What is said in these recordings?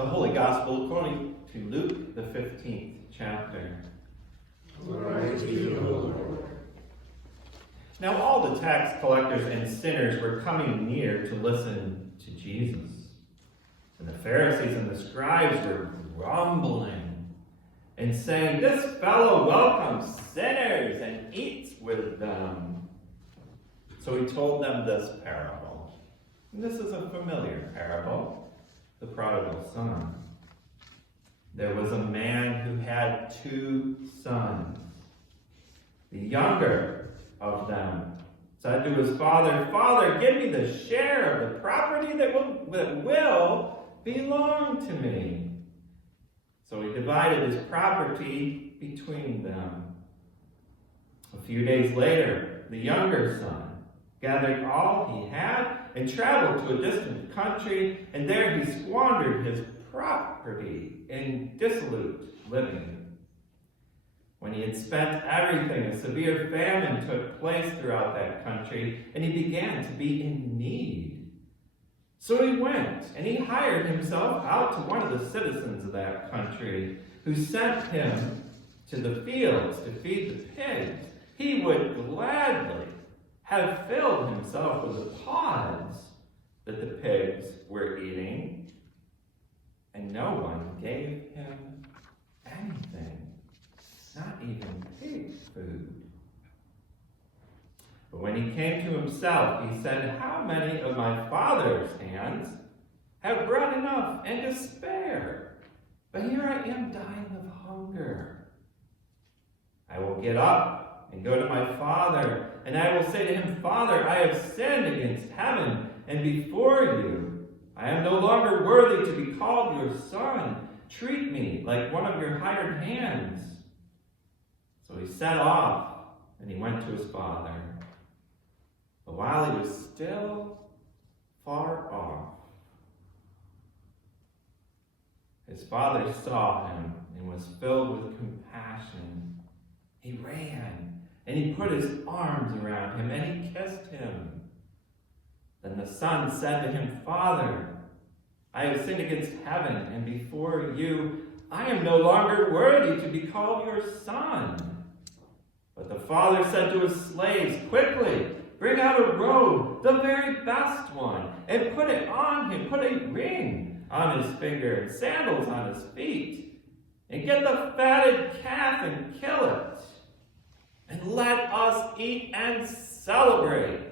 The Holy Gospel according to Luke, the 15th chapter. Glory to you, Lord. Now all the tax collectors and sinners were coming near to listen to Jesus. And the Pharisees and the scribes were grumbling and saying, "This fellow welcomes sinners and eats with them." So he told them this parable. And this is a familiar parable, the prodigal son. There was a man who had 2 sons. The younger of them said to his father, "Father, give me the share of the property that will belong to me." So he divided his property between them. A few days later, the younger son gathered all he had and traveled to a distant country, and there he squandered his property in dissolute living. When he had spent everything, a severe famine took place throughout that country, and he began to be in need. So he went, and he hired himself out to one of the citizens of that country, who sent him to the fields to feed the pigs. He would gladly have filled himself with the pods that the pigs were eating, and no one gave him anything, not even pig food. But when he came to himself, he said, "How many of my father's hands have bread enough and to spare? But here I am dying of hunger. I will get up and go to my father, and I will say to him, 'Father, I have sinned against heaven and before you. I am no longer worthy to be called your son. Treat me like one of your hired hands.' So he set off, and he went to his father. But while he was still far off, his father saw him and was filled with compassion. He ran, and he put his arms around him, and he kissed him. Then the son said to him, 'Father, I have sinned against heaven and before you. I am no longer worthy to be called your son.' But the father said to his slaves, 'Quickly, bring out a robe, the very best one, and put it on him. Put a ring on his finger and sandals on his feet. And get the fatted calf and kill it. And let us eat and celebrate.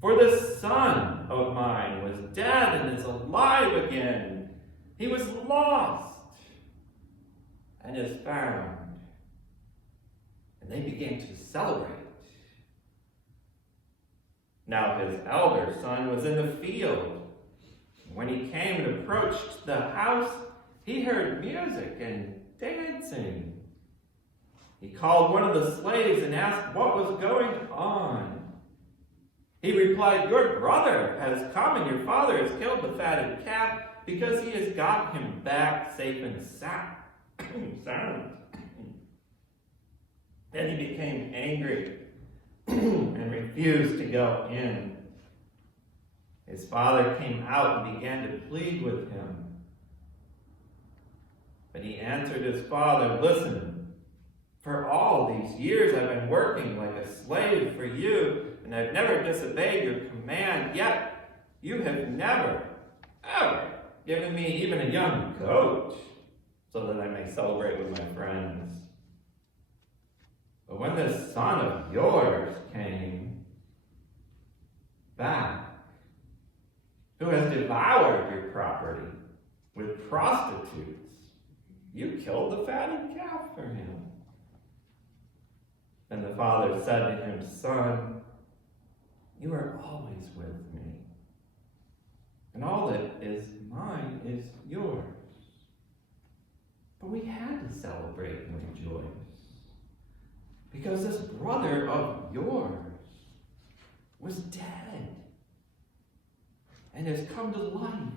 For this son of mine was dead and is alive again. He was lost and is found.' And they began to celebrate. Now his elder son was in the field. When he came and approached the house, he heard music and dancing. He called one of the slaves and asked what was going on. He replied, 'Your brother has come, and your father has killed the fatted calf because he has got him back safe and sound.' Then he became angry and refused to go in. His father came out and began to plead with him. But he answered his father, 'Listen, for all these years I've been working like a slave for you, and I've never disobeyed your command, yet you have never, ever given me even a young goat so that I may celebrate with my friends. But when this son of yours came back, who has devoured your property with prostitutes, you killed the fatted calf for him.' Then the father said to him, 'Son, you are always with me, and all that is mine is yours. But we had to celebrate and rejoice, because this brother of yours was dead and has come to life.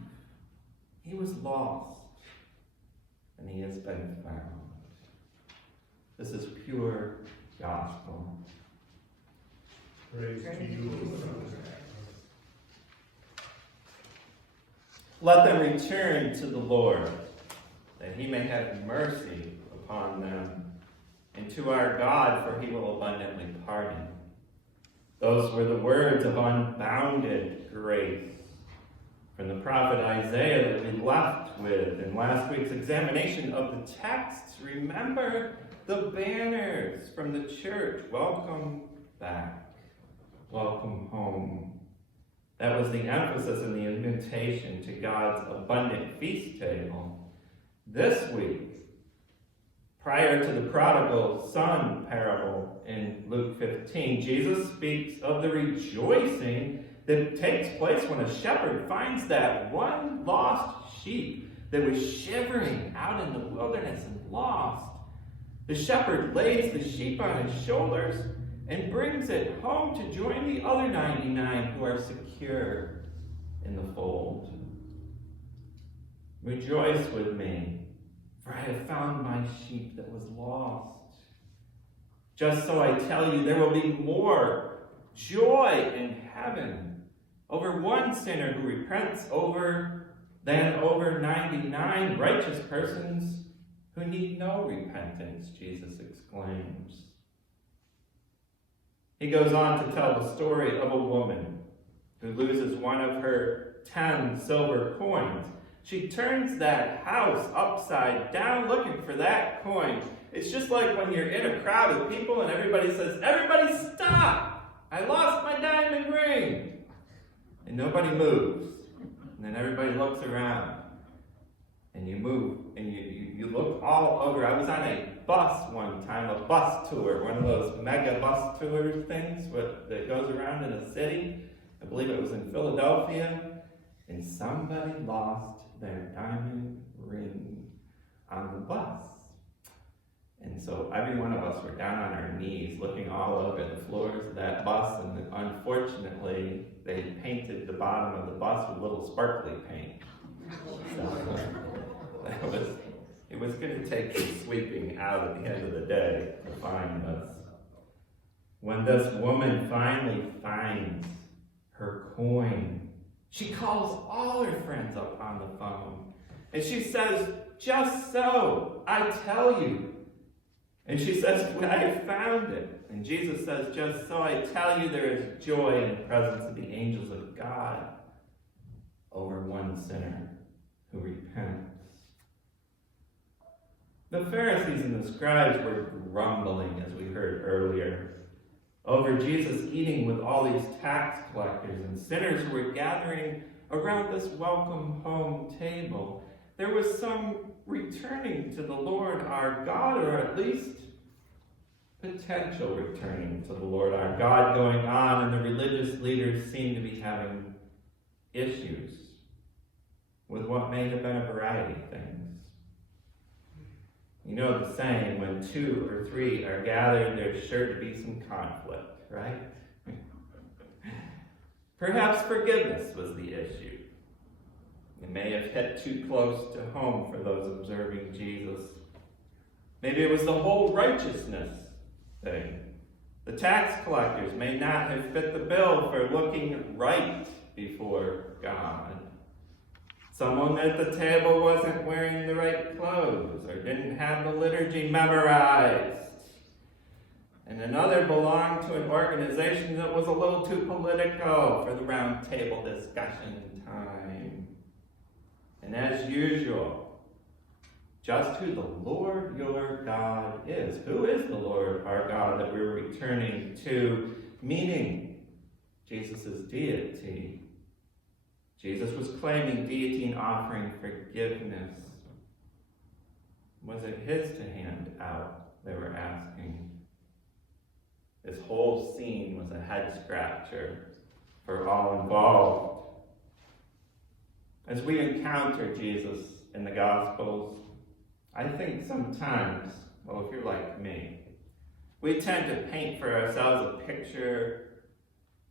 He was lost, and he has been found.'" This is pure gospel. Praise to you, Lord. Let them return to the Lord, that he may have mercy upon them, and to our God, for he will abundantly pardon. Those were the words of unbounded grace from the prophet Isaiah that we left with in last week's examination of the texts. Remember the banners from the church. Welcome back. Welcome home. That was the emphasis in the invitation to God's abundant feast table. This week, prior to the prodigal son parable in Luke 15, Jesus speaks of the rejoicing that takes place when a shepherd finds that one lost sheep that was shivering out in the wilderness and lost. The shepherd lays the sheep on his shoulders and brings it home to join the other 99 who are secure in the fold. Rejoice with me, for I have found my sheep that was lost. Just so I tell you, there will be more joy in heaven over one sinner who repents than over 99 righteous persons who need no repentance, Jesus exclaims. He goes on to tell the story of a woman who loses one of her 10 silver coins. She turns that house upside down looking for that coin. It's just like when you're in a crowd of people and everybody says, "Everybody stop! I lost my diamond ring!" And nobody moves. And then everybody looks around. And you move. And you look all over. I was on a bus one time, a bus tour, one of those mega bus tour things that goes around in a city. I believe it was in Philadelphia. And somebody lost their diamond ring on the bus. And so every one of us were down on our knees looking all over the floors of that bus, and unfortunately they painted the bottom of the bus with little sparkly paint. So it was going to take some sweeping out at the end of the day to find us. When this woman finally finds her coin, she calls all her friends up on the phone. And she says, "Just so, I tell you." And she says, "I have found it." And Jesus says, "Just so, I tell you, there is joy in the presence of the angels of God over one sinner who repents." The Pharisees and the scribes were grumbling, as we heard earlier, over Jesus eating with all these tax collectors and sinners who were gathering around this welcome home table. There was some returning to the Lord our God, or at least potential returning to the Lord our God going on, and the religious leaders seemed to be having issues with what may have been a variety of things. You know the saying, when 2 or 3 are gathered, there's sure to be some conflict, right? Perhaps forgiveness was the issue. It may have hit too close to home for those observing Jesus. Maybe it was the whole righteousness thing. The tax collectors may not have fit the bill for looking right before God. Someone at the table wasn't wearing the right clothes or didn't have the liturgy memorized. And another belonged to an organization that was a little too political for the round table discussion time. And as usual, just who the Lord your God is. Who is the Lord our God that we're returning to? Meaning Jesus' deity. Jesus was claiming deity and offering forgiveness. Was it his to hand out, they were asking. This whole scene was a head scratcher for all involved. As we encounter Jesus in the Gospels, I think sometimes, well, if you're like me, we tend to paint for ourselves a picture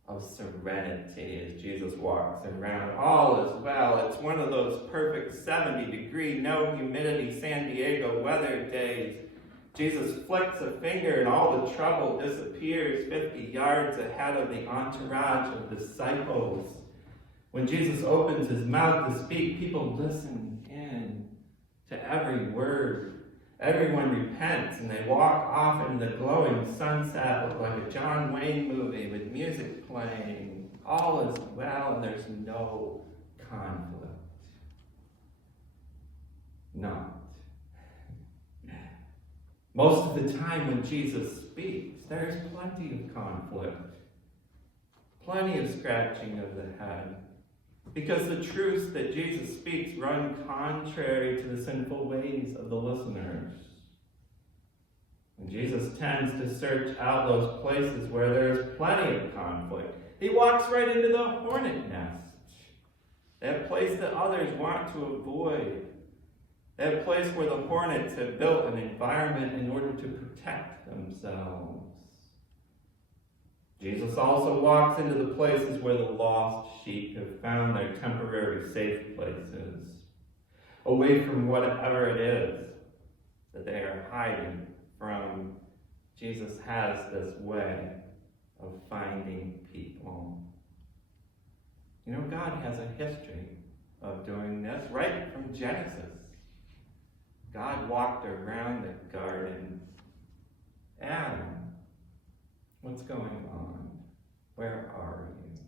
of serenity as Jesus walks around. All is well. It's one of those perfect 70-degree, no humidity San Diego weather days. Jesus flicks a finger and all the trouble disappears 50 yards ahead of the entourage of disciples. When Jesus opens his mouth to speak, people listen in to every word. Everyone repents and they walk off into the glowing sunset like a John Wayne movie with music playing. All is well and there's no conflict. Not. Most of the time when Jesus speaks, there's plenty of conflict, plenty of scratching of the head, because the truths that Jesus speaks run contrary to the sinful ways of the listeners. And Jesus tends to search out those places where there is plenty of conflict. He walks right into the hornet nest, that place that others want to avoid. That place where the hornets have built an environment in order to protect themselves. Jesus also walks into the places where the lost sheep have found their temporary safe places, away from whatever it is that they are hiding from. Jesus has this way of finding people. You know, God has a history of doing this right from Genesis. God walked around the garden. Adam, what's going on? Where are you?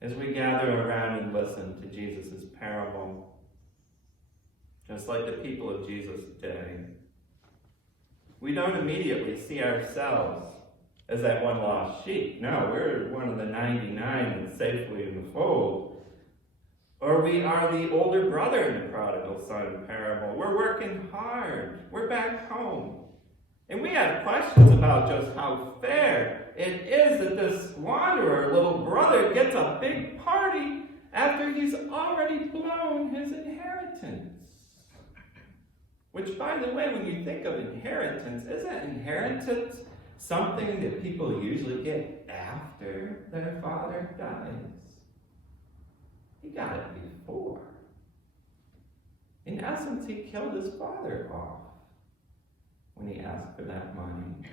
As we gather around and listen to Jesus' parable, just like the people of Jesus' day, we don't immediately see ourselves as that one lost sheep. No, we're one of the 99 that's safely in the fold. Or we are the older brother in the prodigal son parable. We're working hard. We're back home. And we have questions about just how fair it is that this wanderer little brother gets a big party after he's already blown his inheritance. Which, by the way, when you think of inheritance, isn't inheritance something that people usually get after their father dies? He got it before. In essence, he killed his father off when he asked for that money.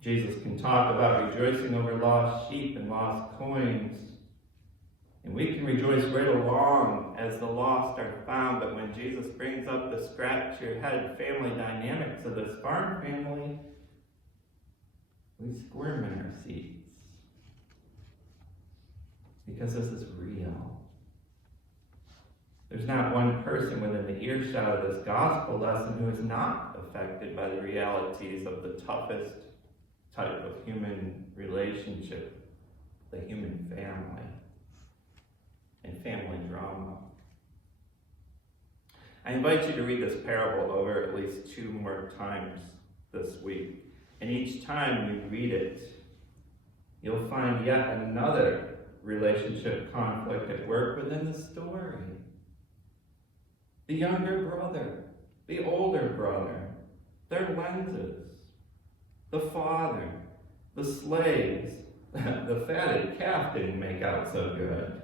Jesus can talk about rejoicing over lost sheep and lost coins. And we can rejoice right along as the lost are found. But when Jesus brings up the scratch your head family dynamics of this farm family, we squirm in our seats. Because this is real. There's not one person within the earshot of this gospel lesson who is not affected by the realities of the toughest type of human relationship, the human family, and family drama. I invite you to read this parable over at least 2 more times this week. And each time you read it, you'll find yet another relationship conflict at work within the story. The younger brother, the older brother, their lenses, the father, the slaves, the fatted calf didn't make out so good,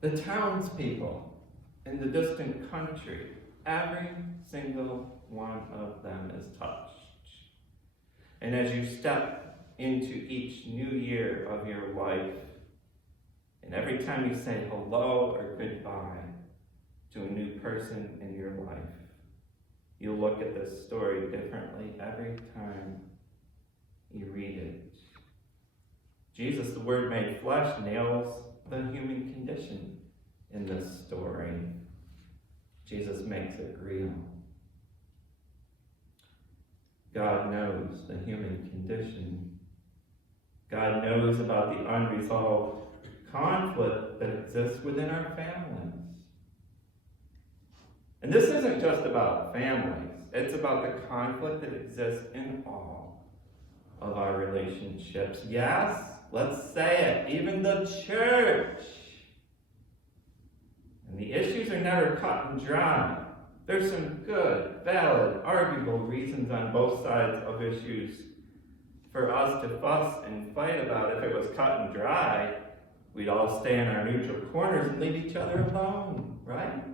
the townspeople in the distant country, every single one of them is touched. And as you step into each new year of your life, and every time you say hello or goodbye to a new person in your life, you'll look at this story differently every time you read it. Jesus, the Word made flesh, nails the human condition in this story. Jesus makes it real. God knows the human condition. God knows about the unresolved conflict that exists within our families. And this isn't just about families. It's about the conflict that exists in all of our relationships. Yes, let's say it, even the church. And the issues are never cut and dry. There's some good, valid, arguable reasons on both sides of issues for us to fuss and fight about. If it was cut and dry, we'd all stay in our neutral corners and leave each other alone, right?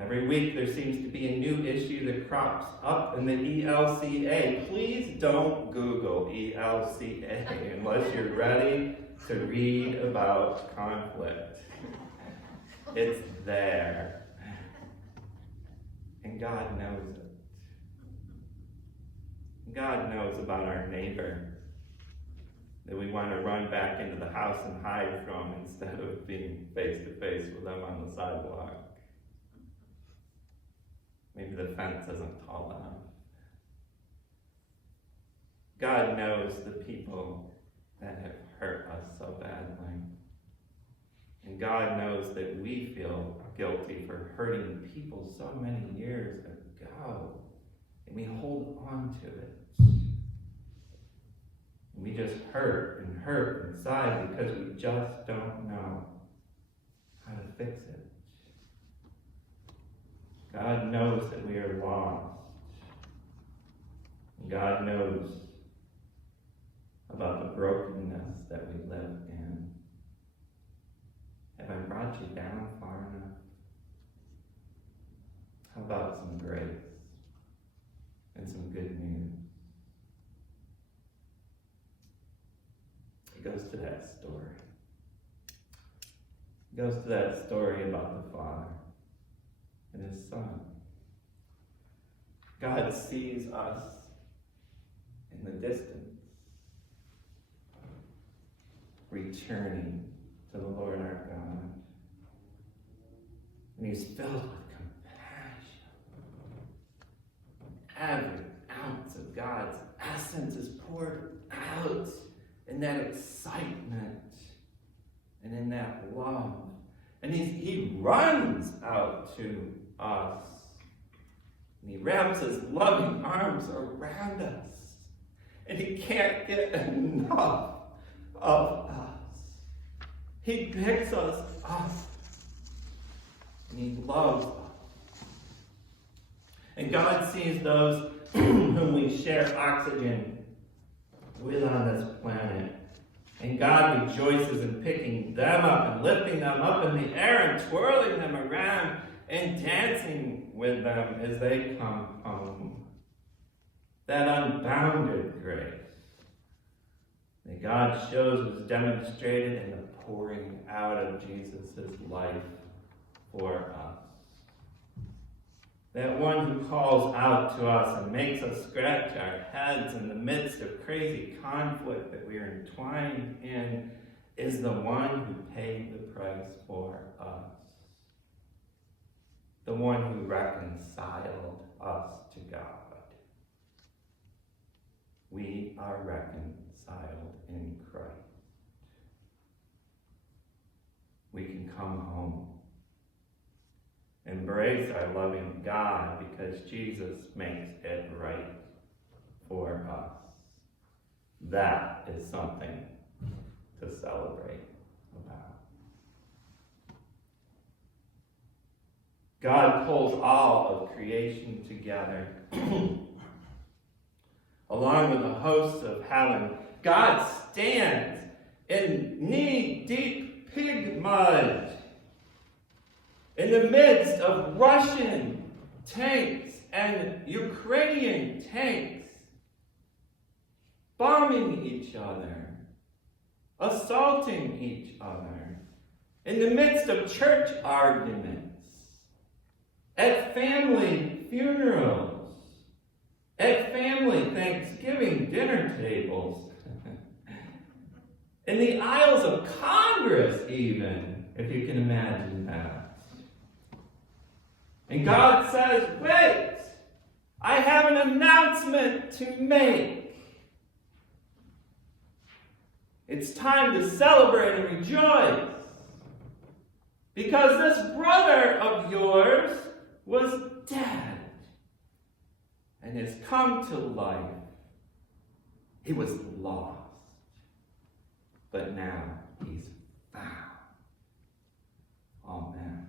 Every week there seems to be a new issue that crops up in the ELCA. Please don't Google ELCA unless you're ready to read about conflict. It's there. And God knows it. God knows about our neighbor that we want to run back into the house and hide from instead of being face to face with them on the sidewalk. Maybe the fence isn't tall enough. God knows the people that have hurt us so badly. And God knows that we feel guilty for hurting people so many years ago. And we hold on to it. And we just hurt inside because we just don't know how to fix it. God knows that we are lost. And God knows about the brokenness that we live in. Have I brought you down far enough? How about some grace and some good news? It goes to that story. It goes to that story about the Father and His Son. God sees us in the distance, returning to the Lord our God. And He's filled with compassion. Every ounce of God's essence is poured out in that excitement and in that love. And He runs out to us. And He wraps His loving arms around us. And He can't get enough of us. He picks us up. And He loves us. And God sees those whom we share oxygen with on this planet. And God rejoices in picking them up and lifting them up in the air and twirling them around and dancing with them as they come home. That unbounded grace that God shows was demonstrated in the pouring out of Jesus' life for us. That one who calls out to us and makes us scratch our heads in the midst of crazy conflict that we are entwined in is the one who paid the price for us. The one who reconciled us to God. We are reconciled in Christ. We can come home. Embrace our loving God because Jesus makes it right for us. That is something to celebrate about. God pulls all of creation together. Along with the hosts of heaven, God stands in knee-deep pig mud in the midst of Russian tanks and Ukrainian tanks bombing each other, assaulting each other, in the midst of church arguments, at family funerals, at family Thanksgiving dinner tables, in the aisles of Congress even, if you can imagine that. And God says, wait, I have an announcement to make. It's time to celebrate and rejoice. Because this brother of yours was dead and has come to life. He was lost, but now he's found. Amen.